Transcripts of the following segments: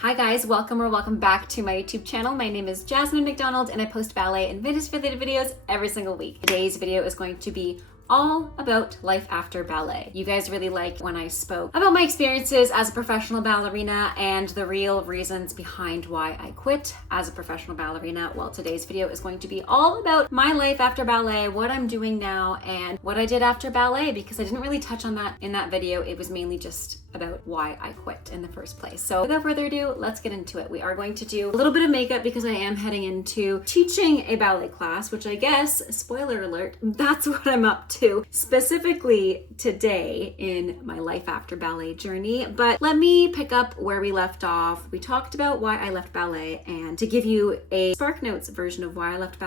Hi guys, welcome back to my YouTube channel. My name is Jasmine McDonald and I post ballet and fitness related videos every single week. Today's video is going to be all about life after ballet. You guys really liked when I spoke about my experiences as a professional ballerina and the real reasons behind why I quit as a professional ballerina. Well, today's video is going to be all about my life after ballet, what I'm doing now, and what I did after ballet, because I didn't really touch on that in that video. It was mainly just about why I quit in the first place. So without further ado, let's get into it. We are going to do a little bit of makeup because I am heading into teaching a ballet class, which I guess, spoiler alert, that's what I'm up to specifically today in my life after ballet journey. But let me pick up where we left off. We talked about why I left ballet, and to give you a Spark Notes version of why I left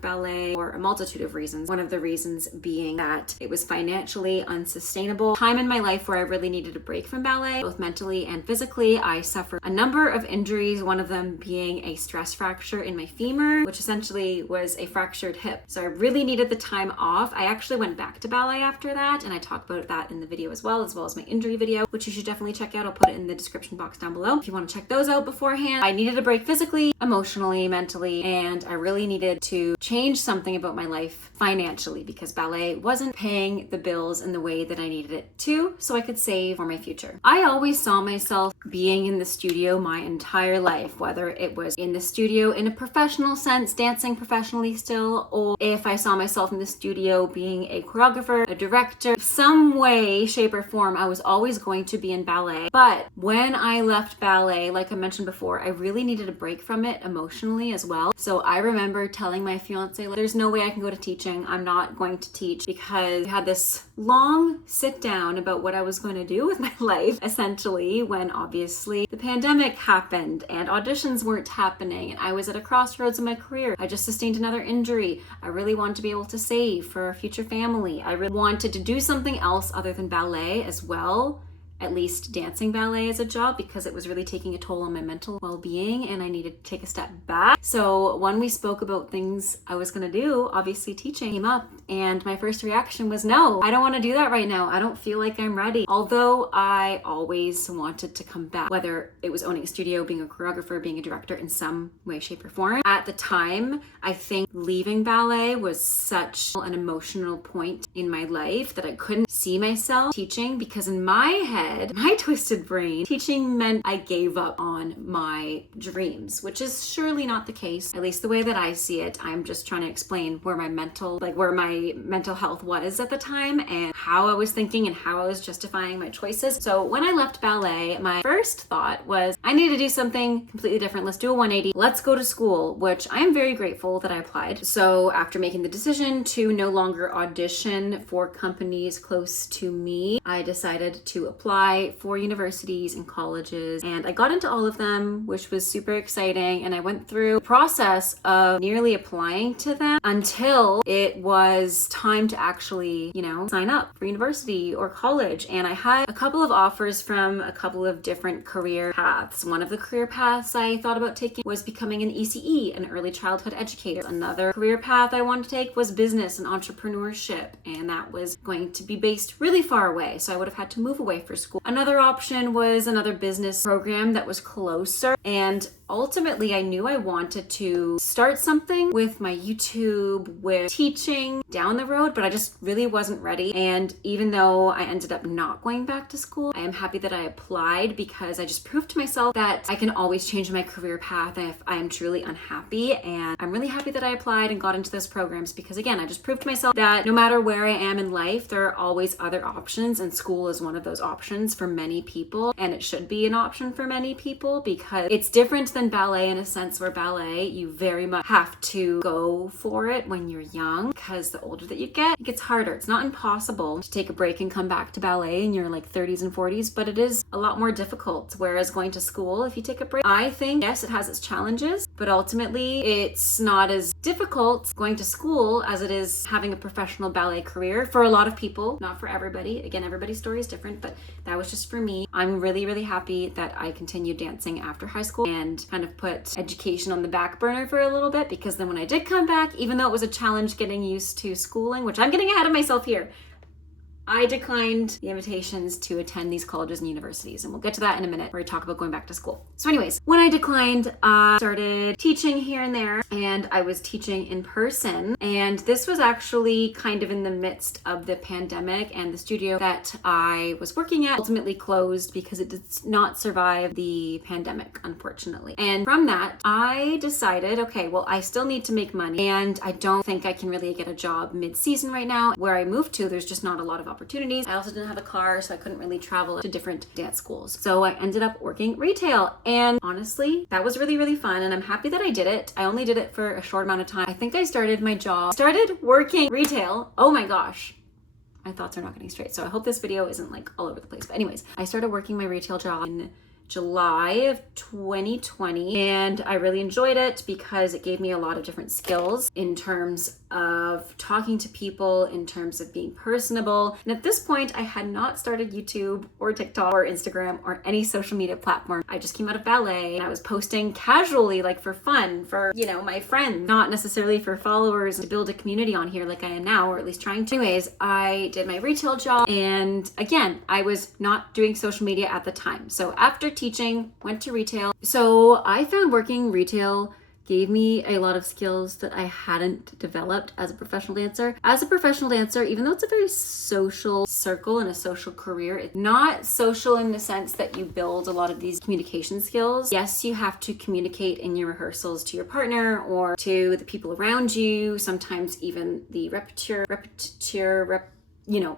ballet for a multitude of reasons. One of the reasons being that it was financially unsustainable. Time in my life where I really needed a break from ballet, both mentally and physically. I suffered a number of injuries, one of them being a stress fracture in my femur, which essentially was a fractured hip. So I really needed the time off. I actually went back to ballet after that, and I talk about that in the video as well as my injury video, which you should definitely check out. I'll put it in the description box down below if you want to check those out beforehand. I needed a break physically, emotionally, mentally, and I really needed to change something about my life financially because ballet wasn't paying the bills in the way that I needed it to, so I could save for my future. I always saw myself being in the studio my entire life, whether it was in the studio in a professional sense, dancing professionally still, or if I saw myself in the studio being a choreographer, a director, some way, shape, or form, I was always going to be in ballet. But when I left ballet, like I mentioned before, I really needed a break from it emotionally as well. So I remember telling my fiance, like, there's no way I can go to teaching. I'm not going to teach, because we had this long sit down about what I was going to do with my life, essentially, when obviously the pandemic happened and auditions weren't happening and I was at a crossroads in my career. I just sustained another injury. I really wanted to be able to save for a future family. I really wanted to do something else other than ballet as well, at least dancing ballet as a job, because it was really taking a toll on my mental well-being and I needed to take a step back. So when we spoke about things I was going to do, obviously teaching came up, and my first reaction was, no, I don't want to do that right now. I don't feel like I'm ready. Although I always wanted to come back, whether it was owning a studio, being a choreographer, being a director in some way, shape, or form. At the time, I think leaving ballet was such an emotional point in my life that I couldn't see myself teaching, because in my head, my twisted brain, teaching meant I gave up on my dreams, which is surely not the case. At least the way that I see it, I'm just trying to explain where my mental health was at the time and how I was thinking and how I was justifying my choices. So when I left ballet, my first thought was, I need to do something completely different. Let's do a 180. Let's go to school, which I am very grateful that I applied. So after making the decision to no longer audition for companies close to me, I decided to apply for universities and colleges, and I got into all of them, which was super exciting. And I went through the process of nearly applying to them until it was time to actually, sign up for university or college. And I had a couple of offers from a couple of different career paths. One of the career paths I thought about taking was becoming an ECE, an early childhood educator. Another career path I wanted to take was business and entrepreneurship, and that was going to be based really far away, so I would have had to move away for school. Another option was another business program that was closer, and ultimately I knew I wanted to start something with my YouTube, with teaching down the road, but I just really wasn't ready. And even though I ended up not going back to school, I am happy that I applied, because I just proved to myself that I can always change my career path if I am truly unhappy. And I'm really happy that I applied and got into those programs, because again, I just proved to myself that no matter where I am in life, there are always other options, and school is one of those options for many people, and it should be an option for many people, because it's different than ballet in a sense where ballet, you very much have to go for it when you're young, because the older that you get, it gets harder. It's not impossible to take a break and come back to ballet in your 30s and 40s, but it is a lot more difficult. Whereas going to school, if you take a break, I think, yes, it has its challenges, but ultimately it's not as difficult going to school as it is having a professional ballet career for a lot of people, not for everybody. Again, everybody's story is different, but that was just for me. I'm really, really happy that I continued dancing after high school and kind of put education on the back burner for a little bit, because then when I did come back, even though it was a challenge getting used to schooling, which I'm getting ahead of myself here, I declined the invitations to attend these colleges and universities, and we'll get to that in a minute where I talk about going back to school. So anyways, when I declined, I started teaching here and there, and I was teaching in person, and this was actually kind of in the midst of the pandemic, and the studio that I was working at ultimately closed because it did not survive the pandemic, unfortunately. And from that, I decided, okay, well, I still need to make money, and I don't think I can really get a job mid-season right now. Where I moved to, there's just not a lot of opportunities. I also didn't have a car, so I couldn't really travel to different dance schools. So I ended up working retail, and honestly, that was really, really fun, and I'm happy that I did it. I only did it for a short amount of time. I think I started working retail. Oh my gosh. My thoughts are not getting straight, so I hope this video isn't like all over the place. But anyways, I started working my retail job in July of 2020, and I really enjoyed it because it gave me a lot of different skills in terms of talking to people, in terms of being personable. And at this point, I had not started YouTube or TikTok or Instagram or any social media platform. I just came out of ballet, and I was posting casually, like for fun, for, you know, my friends, not necessarily for followers, to build a community on here like I am now, or at least trying to. Anyways, I did my retail job, and again, I was not doing social media at the time. So after teaching, went to retail. So I found working retail gave me a lot of skills that I hadn't developed as a professional dancer. As a professional dancer, even though it's a very social circle and a social career, it's not social in the sense that you build a lot of these communication skills. Yes, you have to communicate in your rehearsals to your partner or to the people around you, sometimes even the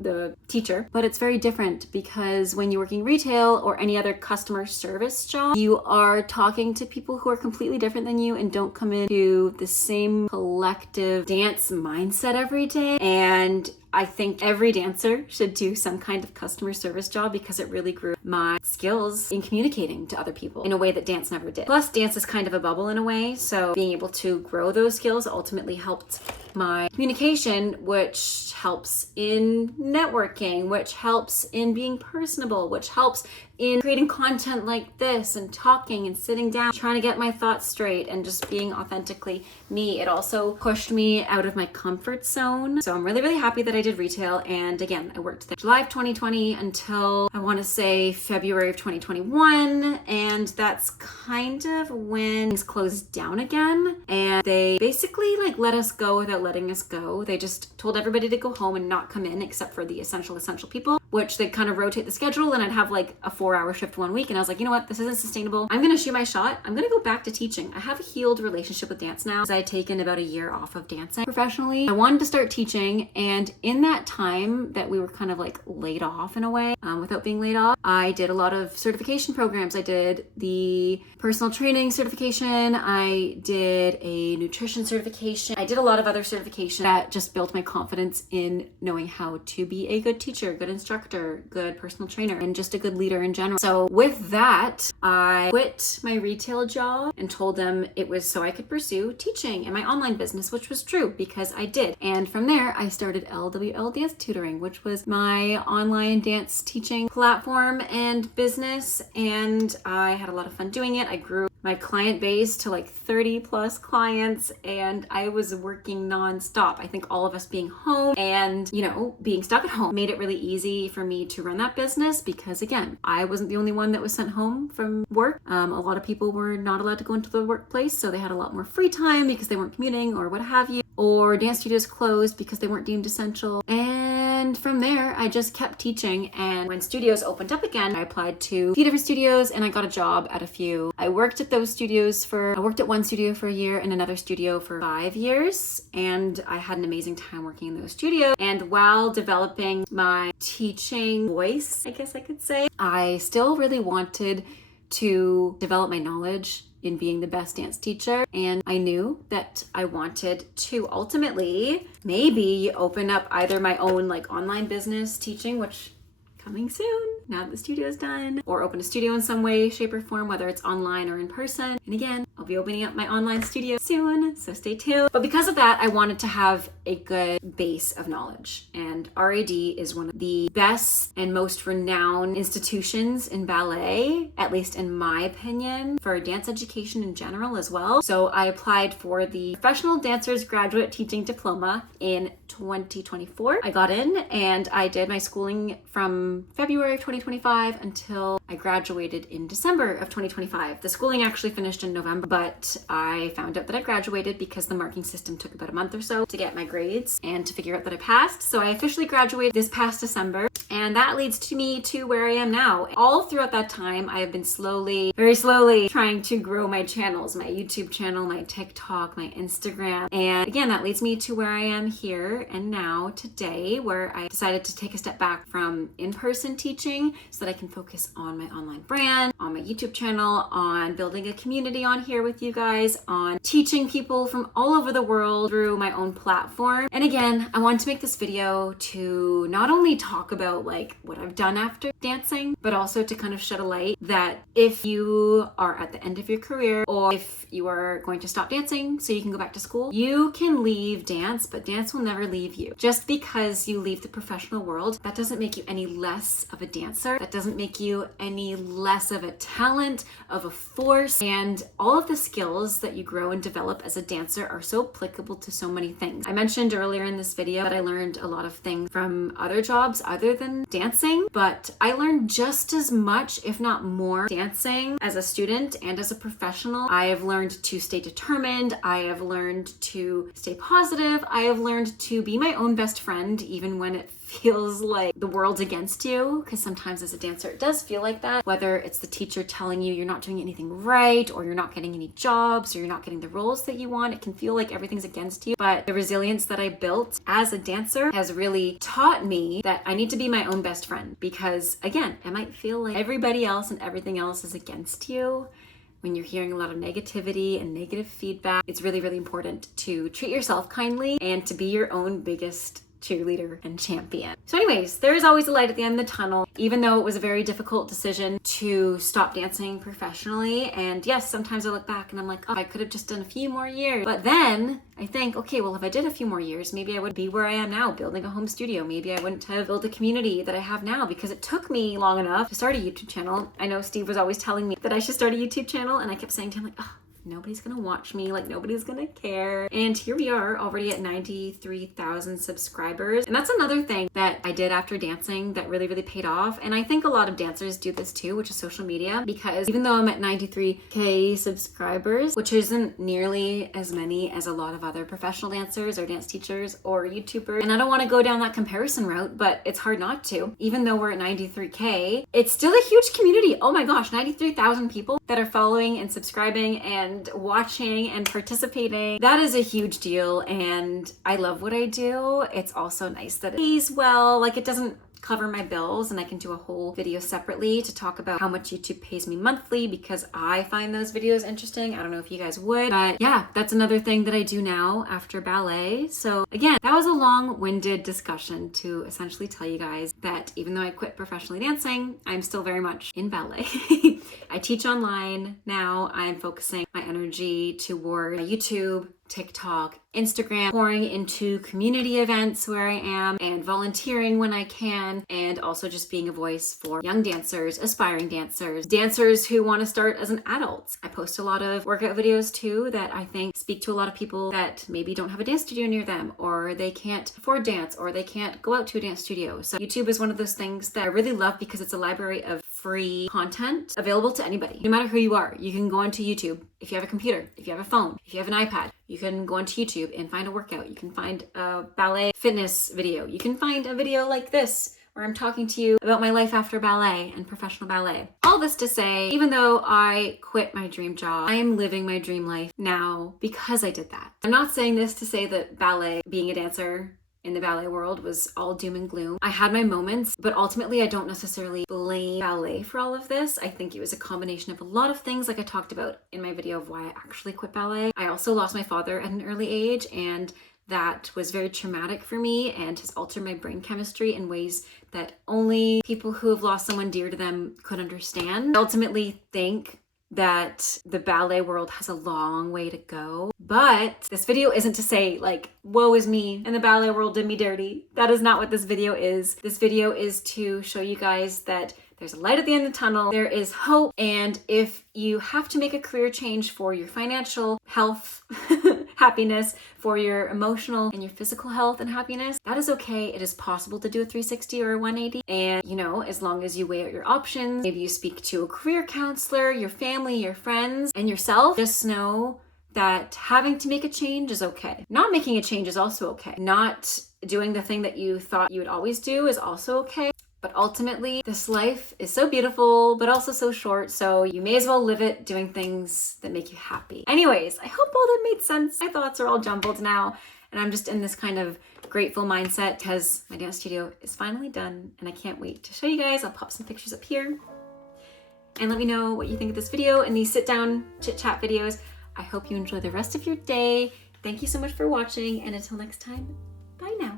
the teacher. But it's very different because when you're working retail or any other customer service job, you are talking to people who are completely different than you and don't come into the same collective dance mindset every day. And I think every dancer should do some kind of customer service job because it really grew my skills in communicating to other people in a way that dance never did. Plus, dance is kind of a bubble in a way, so being able to grow those skills ultimately helped my communication, which helps in networking, which helps in being personable, which helps in creating content like this and talking and sitting down, trying to get my thoughts straight and just being authentically me. It also pushed me out of my comfort zone. So I'm really, really happy that I did retail. And again, I worked there July of 2020 until I want to say February of 2021. And that's kind of when things closed down again. And they basically like let us go without letting us go. They just told everybody to go home and not come in except for the essential people, which they kind of rotate the schedule. And I'd have like a 4-hour shift one week. And I was like, you know what? This isn't sustainable. I'm going to shoot my shot. I'm going to go back to teaching. I have a healed relationship with dance now, as I had taken about a year off of dancing professionally. I wanted to start teaching. And in that time that we were kind of like laid off in a way, without being laid off, I did a lot of certification programs. I did the personal training certification. I did a nutrition certification. I did a lot of other certifications that just built my confidence in knowing how to be a good teacher, good instructor, good personal trainer, and just a good leader in general. So with that, I quit my retail job and told them it was so I could pursue teaching and my online business, which was true because I did. And from there, I started LWL Dance Tutoring, which was my online dance teaching platform and business. And I had a lot of fun doing it. I grew my client base to like 30 plus clients, and I was working nonstop. I think all of us being home and, you know, being stuck at home made it really easy for me to run that business because, again, I wasn't the only one that was sent home from work. A lot of people were not allowed to go into the workplace, so they had a lot more free time because they weren't commuting or what have you, or dance studios closed because they weren't deemed essential. And from there, I just kept teaching. And when studios opened up again, I applied to a few different studios and I got a job at a few. I worked at one studio for a year and another studio for 5 years. And I had an amazing time working in those studios. And while developing my teaching voice, I guess I could say, I still really wanted to develop my knowledge in being the best dance teacher. And I knew that I wanted to ultimately maybe open up either my own like online business teaching, which coming soon, now that the studio is done, or open a studio in some way, shape, or form, whether it's online or in person. And again, I'll be opening up my online studio soon, so stay tuned. But because of that, I wanted to have a good base of knowledge. And RAD is one of the best and most renowned institutions in ballet, at least in my opinion, for dance education in general as well. So I applied for the Professional Dancers Graduate Teaching Diploma in 2024. I got in and I did my schooling from February of 2025 until I graduated in December of 2025. The schooling actually finished in November, but I found out that I graduated because the marking system took about a month or so to get my grades and to figure out that I passed. So I officially graduated this past December, and that leads to me to where I am now. All throughout that time, I have been very slowly trying to grow my channels, my YouTube channel, my TikTok, my Instagram. And again, that leads me to where I am here and now today, where I decided to take a step back from in-person teaching so that I can focus on my online brand, on my YouTube channel, on building a community on here with you guys, on teaching people from all over the world through my own platform. And again, I wanted to make this video to not only talk about like what I've done after dancing, but also to kind of shed a light that if you are at the end of your career, or if you are going to stop dancing so you can go back to school, you can leave dance, but dance will never leave you. Just because you leave the professional world, that doesn't make you any less of a dancer. That doesn't make you any less of a talent, of a force. And all of the skills that you grow and develop as a dancer are so applicable to so many things. I mentioned earlier in this video that I learned a lot of things from other jobs other than dancing, but I learned just as much, if not more, dancing as a student and as a professional. I have learned to stay determined. I have learned to stay positive. I have learned to be my own best friend, even when it feels like the world's against you, because sometimes as a dancer it does feel like that, whether it's the teacher telling you you're not doing anything right, or you're not getting any jobs, or you're not getting the roles that you want. It can feel like everything's against you, but the resilience that I built as a dancer has really taught me that I need to be my own best friend, because again, it might feel like everybody else and everything else is against you. When you're hearing a lot of negativity and negative feedback, it's really, really important to treat yourself kindly and to be your own biggest cheerleader and champion. So anyways, there is always a light at the end of the tunnel, even though it was a very difficult decision to stop dancing professionally. And yes, sometimes I look back and I'm like, oh, I could have just done a few more years. But then I think, okay, well, if I did a few more years, maybe I would be where I am now, building a home studio. Maybe I wouldn't have built a community that I have now, because it took me long enough to start a YouTube channel. I know Steve was always telling me that I should start a YouTube channel, and I kept saying to him like, oh, nobody's gonna watch me, like nobody's gonna care. And here we are already at 93,000 subscribers. And that's another thing that I did after dancing that really, really paid off. And I think a lot of dancers do this too, which is social media, because even though I'm at 93K subscribers, which isn't nearly as many as a lot of other professional dancers or dance teachers or YouTubers, and I don't want to go down that comparison route, but it's hard not to. Even though we're at 93K, it's still a huge community. Oh my gosh, 93,000 people that are following and subscribing and watching and participating. That is a huge deal, and I love what I do. It's also nice that it pays well. Like, it doesn't cover my bills, and I can do a whole video separately to talk about how much YouTube pays me monthly, because I find those videos interesting. I don't know if you guys would, but yeah, that's another thing that I do now after ballet. So again, that was a long-winded discussion to essentially tell you guys that even though I quit professionally dancing, I'm still very much in ballet. I teach online now. I'm focusing my energy toward my YouTube, TikTok, Instagram, pouring into community events where I am, and volunteering when I can, and also just being a voice for young dancers, aspiring dancers, dancers who want to start as an adult. I post a lot of workout videos too that I think speak to a lot of people that maybe don't have a dance studio near them, or they can't afford dance, or they can't go out to a dance studio. So YouTube is one of those things that I really love, because it's a library of free content available to anybody. No matter who you are, you can go onto YouTube. If you have a computer, if you have a phone, if you have an iPad, you can go onto YouTube and find a workout. You can find a ballet fitness video. You can find a video like this where I'm talking to you about my life after ballet and professional ballet. All this to say, even though I quit my dream job, I am living my dream life now because I did that. I'm not saying this to say that ballet, being a dancer in the ballet world, was all doom and gloom. I had my moments, but ultimately I don't necessarily blame ballet for all of this. I think it was a combination of a lot of things, like I talked about in my video of why I actually quit ballet. I also lost my father at an early age, and that was very traumatic for me and has altered my brain chemistry in ways that only people who have lost someone dear to them could understand. I ultimately think that the ballet world has a long way to go. But this video isn't to say like, woe is me and the ballet world did me dirty. That is not what this video is. This video is to show you guys that there's a light at the end of the tunnel. There is hope. And if you have to make a career change for your financial health, happiness, for your emotional and your physical health and happiness, that is okay. It is possible to do a 360 or a 180. And you know, as long as you weigh out your options, maybe you speak to a career counselor, your family, your friends, and yourself, just know that having to make a change is okay. Not making a change is also okay. Not doing the thing that you thought you would always do is also okay. But ultimately, this life is so beautiful, but also so short, so you may as well live it doing things that make you happy. Anyways, I hope all that made sense. My thoughts are all jumbled now, and I'm just in this kind of grateful mindset because my dance studio is finally done, and I can't wait to show you guys. I'll pop some pictures up here. And let me know what you think of this video and these sit-down chit-chat videos. I hope you enjoy the rest of your day. Thank you so much for watching, and until next time, bye now.